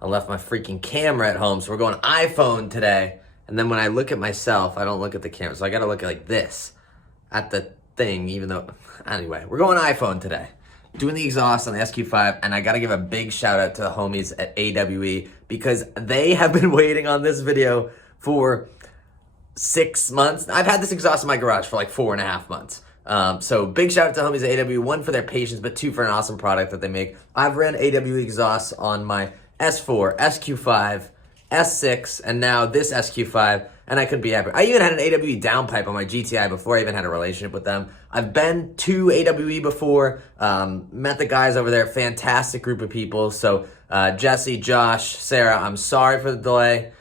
I left my freaking camera at home, so we're going iPhone today. And then when I look at myself, I don't look at the camera. So I gotta look like this at the thing, even though, anyway, we're going iPhone today. Doing the exhaust on the SQ5, and I gotta give a big shout out to the homies at AWE because they have been waiting on this video for 6 months. I've had this exhaust in my garage for like 4.5 months. So big shout out to homies at AWE, one for their patience, but two for an awesome product that they make. I've ran AWE exhausts on my S4, SQ5, S6, and now this SQ5, and I couldn't be happier. I even had an AWE downpipe on my GTI before I even had a relationship with them. I've been to AWE before, met the guys over there, fantastic group of people. So Jesse, Josh, Sarah, I'm sorry for the delay.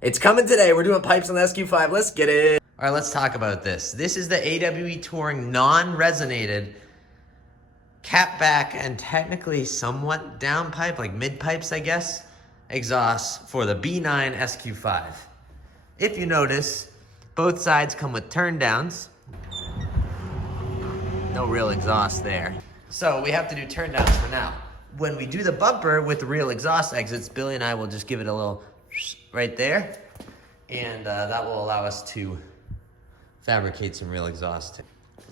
It's coming today. We're doing pipes on the SQ5. Let's get it. All right, let's talk about this. This is the AWE Touring non-resonated Catback and technically somewhat downpipe, like mid-pipes, I guess, exhaust for the B9 SQ5. If you notice, both sides come with turn downs. No real exhaust there. So we have to do turn downs for now. When we do the bumper with the real exhaust exits, Billy and I will just give it a little right there, and that will allow us to fabricate some real exhaust.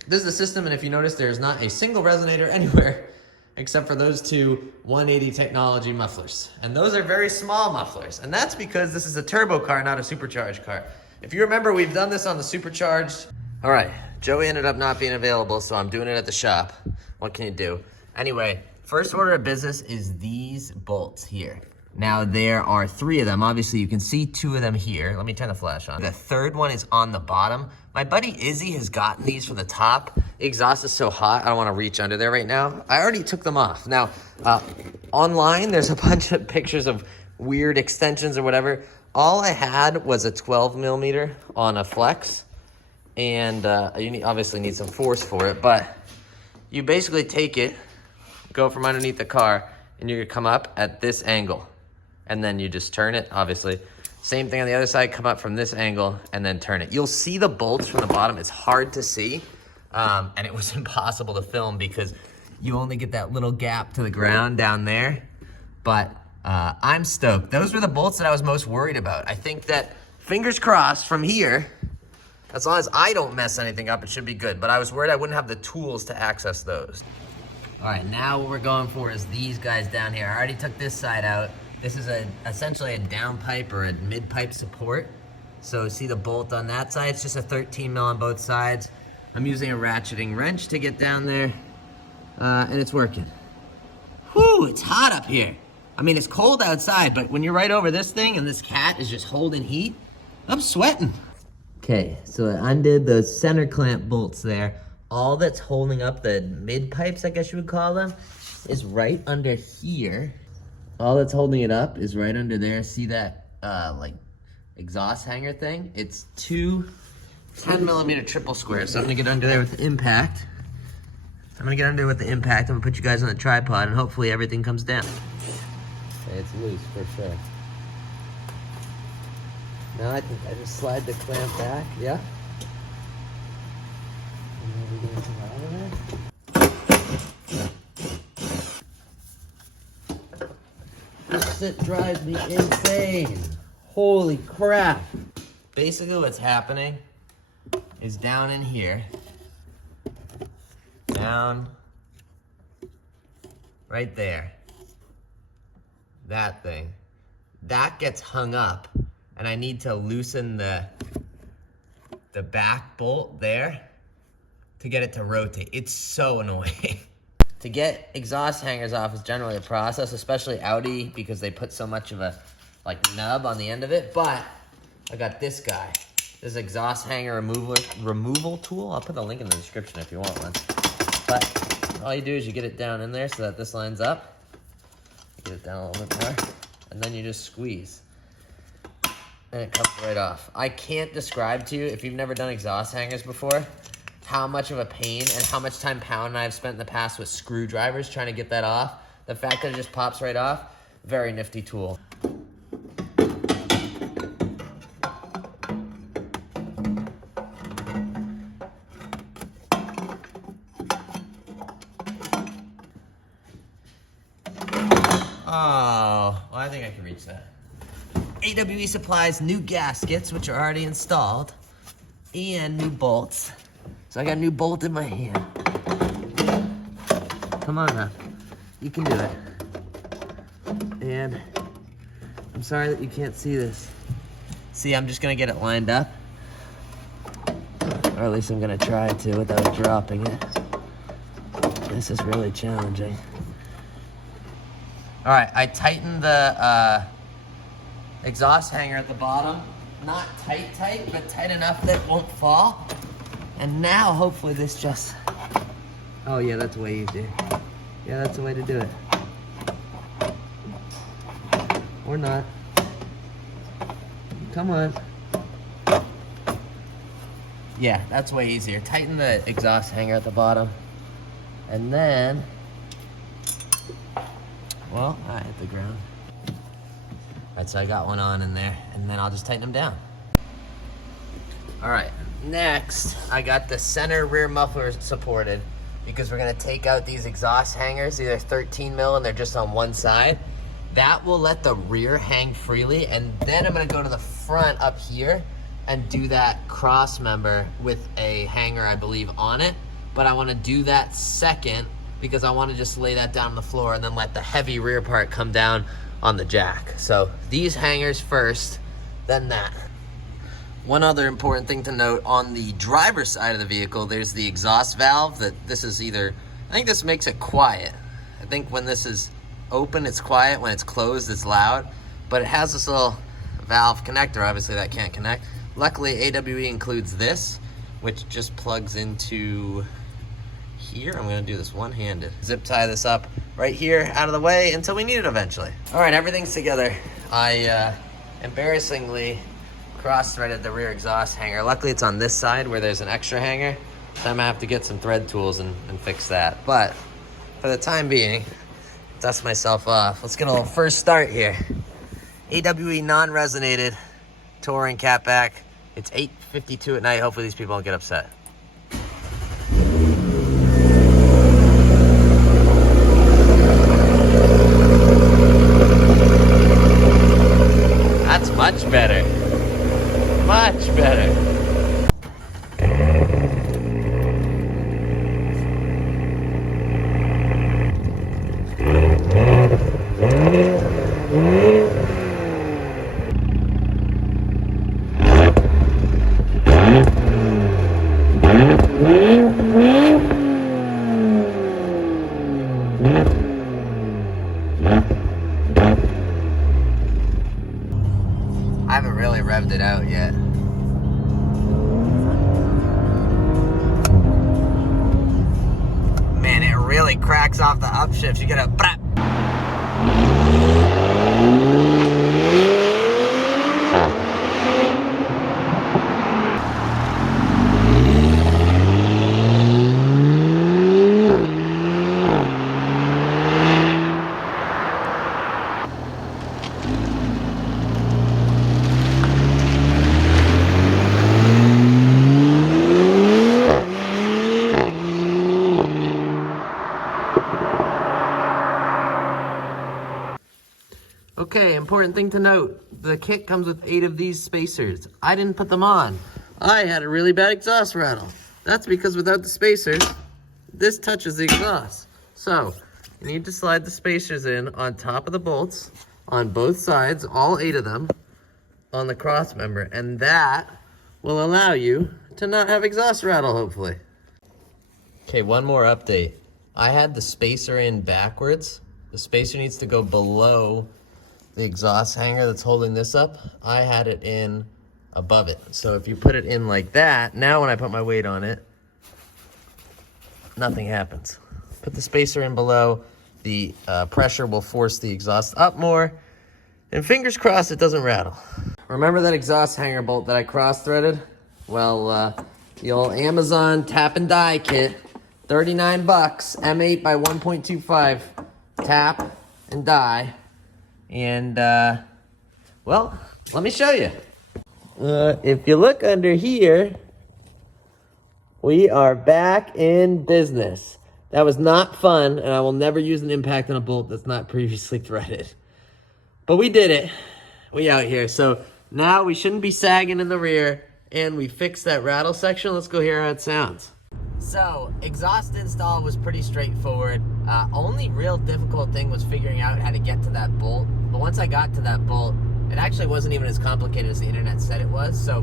This is the system, and if you notice, there's not a single resonator anywhere except for those two 180 technology mufflers. And those are very small mufflers, and that's because this is a turbo car, not a supercharged car. If you remember, we've done this on the supercharged. All right, Joey ended up not being available, so I'm doing it at the shop. What can you do? Anyway, first order of business is these bolts here. Now, there are 3 of them. Obviously, you can see 2 of them here. Let me turn the flash on. The third one is on the bottom. My buddy Izzy has gotten these from the top. The exhaust is so hot, I don't want to reach under there right now. I already took them off. Now, online, there's a bunch of pictures of weird extensions or whatever. All I had was a 12 millimeter on a flex, and you obviously need some force for it, but you basically take it, go from underneath the car, and you're gonna come up at this angle. And then you just turn it, obviously. Same thing on the other side, come up from this angle and then turn it. You'll see the bolts from the bottom. It's hard to see, and it was impossible to film because you only get that little gap to the ground down there. But I'm stoked. Those were the bolts that I was most worried about. I think that, fingers crossed, from here, as long as I don't mess anything up, it should be good. But I was worried I wouldn't have the tools to access those. All right, now what we're going for is these guys down here. I already took this side out. This is essentially a downpipe or a mid-pipe support. So see the bolt on that side? It's just a 13 mil on both sides. I'm using a ratcheting wrench to get down there, and it's working. Whew, it's hot up here. I mean, it's cold outside, but when you're right over this thing and this cat is just holding heat, I'm sweating. Okay, so I undid those center clamp bolts there. All that's holding up the mid-pipes, I guess you would call them, is right under here. All that's holding it up is right under there. See that like exhaust hanger thing? It's 2 10 millimeter triple squares. So I'm gonna get under there with the impact. I'm gonna put you guys on the tripod and hopefully everything comes down. Okay, it's loose for sure. Now I think I just slide the clamp back, yeah? And then we get some out of there. This shit drives me insane. Holy crap. Basically what's happening is down in here, down right there, that thing, that gets hung up, and I need to loosen the back bolt there to get it to rotate. It's so annoying. To get exhaust hangers off is generally a process, especially Audi, because they put so much of a nub on the end of it. But I got this guy. This exhaust hanger removal tool. I'll put the link in the description if you want one. But all you do is you get it down in there so that this lines up. Get it down a little bit more, and then you just squeeze, and it comes right off. I can't describe to you, if you've never done exhaust hangers before, how much of a pain and how much time Pound and I have spent in the past with screwdrivers trying to get that off. The fact that it just pops right off, very nifty tool. Oh, well, I think I can reach that. AWE supplies new gaskets, which are already installed, and new bolts. So I got a new bolt in my hand. Come on up. You can do it. And I'm sorry that you can't see this. See, I'm just gonna get it lined up. Or at least I'm gonna try to without dropping it. This is really challenging. All right, I tightened the exhaust hanger at the bottom. Not tight, but tight enough that it won't fall. And now, hopefully this just... Oh yeah, that's way easier. Yeah, that's the way to do it. Or not. Come on. Yeah, that's way easier. Tighten the exhaust hanger at the bottom. And then... Well, I hit the ground. All right, so I got one on in there, and then I'll just tighten them down. All right, next, I got the center rear muffler supported because we're gonna take out these exhaust hangers. These are 13 mil and they're just on one side. That will let the rear hang freely, and then I'm gonna go to the front up here and do that cross member with a hanger, I believe, on it. But I wanna do that second because I wanna just lay that down on the floor and then let the heavy rear part come down on the jack. So these hangers first, then that. One other important thing to note, on the driver's side of the vehicle, there's the exhaust valve that this is either, I think this makes it quiet. I think when this is open, it's quiet. When it's closed, it's loud. But it has this little valve connector, obviously that can't connect. Luckily, AWE includes this, which just plugs into here. I'm gonna do this one-handed. Zip tie this up right here out of the way until we need it eventually. All right, everything's together. I embarrassingly cross-threaded the rear exhaust hanger. Luckily it's on this side where there's an extra hanger. So I'm gonna have to get some thread tools and fix that. But for the time being, dust myself off. Let's get a little first start here. AWE non-resonated touring catback. It's 8:52 at night. Hopefully these people don't get upset. That's much better. Much better. I haven't really revved it out yet. Man, it really cracks off the upshifts. You gotta brap. Okay, important thing to note. The kit comes with 8 of these spacers. I didn't put them on. I had a really bad exhaust rattle. That's because without the spacers, this touches the exhaust. So, you need to slide the spacers in on top of the bolts, on both sides, all 8 of them, on the cross member, and that will allow you to not have exhaust rattle, hopefully. Okay, one more update. I had the spacer in backwards. The spacer needs to go below the exhaust hanger that's holding this up. I had it in above it. So if you put it in like that, now when I put my weight on it, nothing happens. Put the spacer in below, the pressure will force the exhaust up more, and fingers crossed it doesn't rattle. Remember that exhaust hanger bolt that I cross-threaded? Well, the old Amazon tap and die kit, 39 bucks, M8 by 1.25, tap and die. And, well, let me show you. If you look under here, we are back in business. That was not fun, and I will never use an impact on a bolt that's not previously threaded. But we did it. We out here. So now we shouldn't be sagging in the rear, and we fixed that rattle section. Let's go hear how it sounds. So exhaust install was pretty straightforward. Only real difficult thing was figuring out how to get to that bolt. But once I got to that bolt, it actually wasn't even as complicated as the internet said it was. So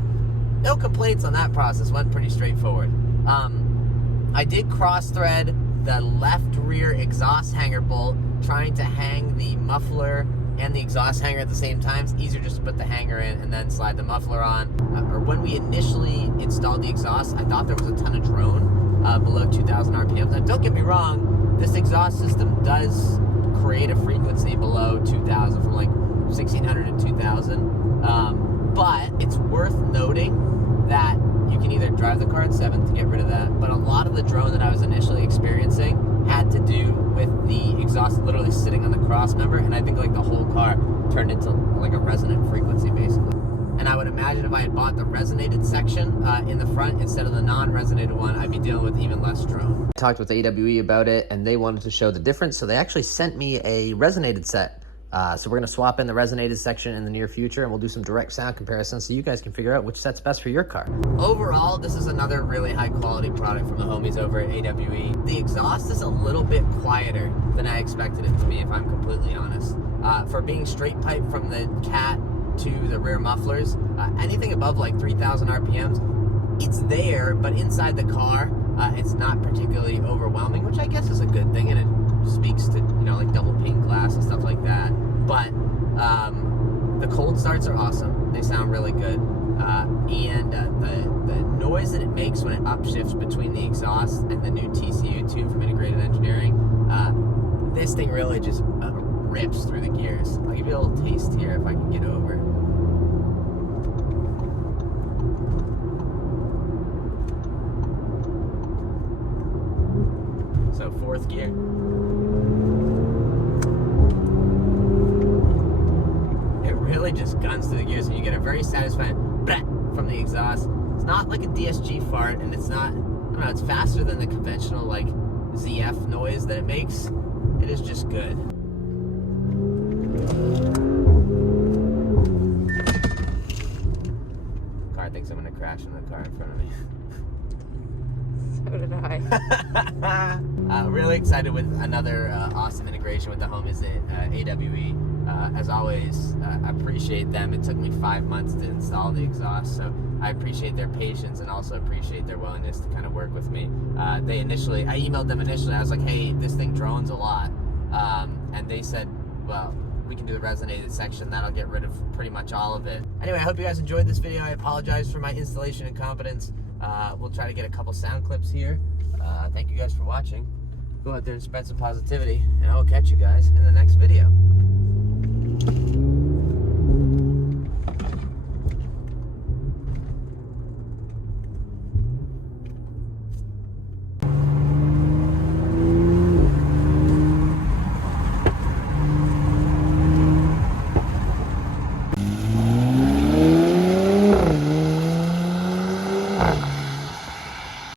no complaints on that process. Went pretty straightforward. I did cross thread the left rear exhaust hanger bolt, trying to hang the muffler and the exhaust hanger at the same time. It's easier just to put the hanger in and then slide the muffler on. Or when we initially installed the exhaust, I thought there was a ton of drone below 2,000 RPMs. Now, don't get me wrong, this exhaust system does create a frequency below 2,000, from like 1,600 to 2,000. But it's worth noting that you can either drive the car at 7 to get rid of that, but a lot of the drone that I was initially experiencing had to do with the exhaust literally sitting on the cross member, and I think like the whole car turned into like a resonant frequency basically. And I would imagine if I had bought the resonated section in the front instead of the non-resonated one, I'd be dealing with even less drone. I talked with AWE about it, and they wanted to show the difference, so they actually sent me a resonated set. So we're going to swap in the resonated section in the near future, and we'll do some direct sound comparisons so you guys can figure out which set's best for your car. Overall, this is another really high quality product from the homies over at AWE. The exhaust is a little bit quieter than I expected it to be, if I'm completely honest. For being straight pipe from the cat to the rear mufflers, anything above like 3,000 RPMs, it's there, but inside the car, it's not particularly overwhelming, which I guess is a good thing, and it speaks to, you know, like double pane glass and stuff like that. But the cold starts are awesome. They sound really good. And the noise that it makes when it upshifts between the exhaust and the new TCU tube from Integrated Engineering, this thing really just rips through the gears. I'll give you a little taste here if I can get over. So 4th gear. It really just guns through the gears, and you get a very satisfying from the exhaust. It's not like a DSG fart, and it's not, I don't know, it's faster than the conventional like ZF noise that it makes. It is just good. Car thinks I'm gonna crash in the car in front of me. So did I. Really excited with another awesome integration with the homies at AWE. As always, I appreciate them. It took me 5 months to install the exhaust, so I appreciate their patience and also appreciate their willingness to kind of work with me. I emailed them initially. I was like, hey, this thing drones a lot. And they said, well, we can do the resonated section. That'll get rid of pretty much all of it. Anyway, I hope you guys enjoyed this video. I apologize for my installation incompetence. We'll try to get a couple sound clips here. Thank you guys for watching. Go out there and spread some positivity, and I will catch you guys in the next video.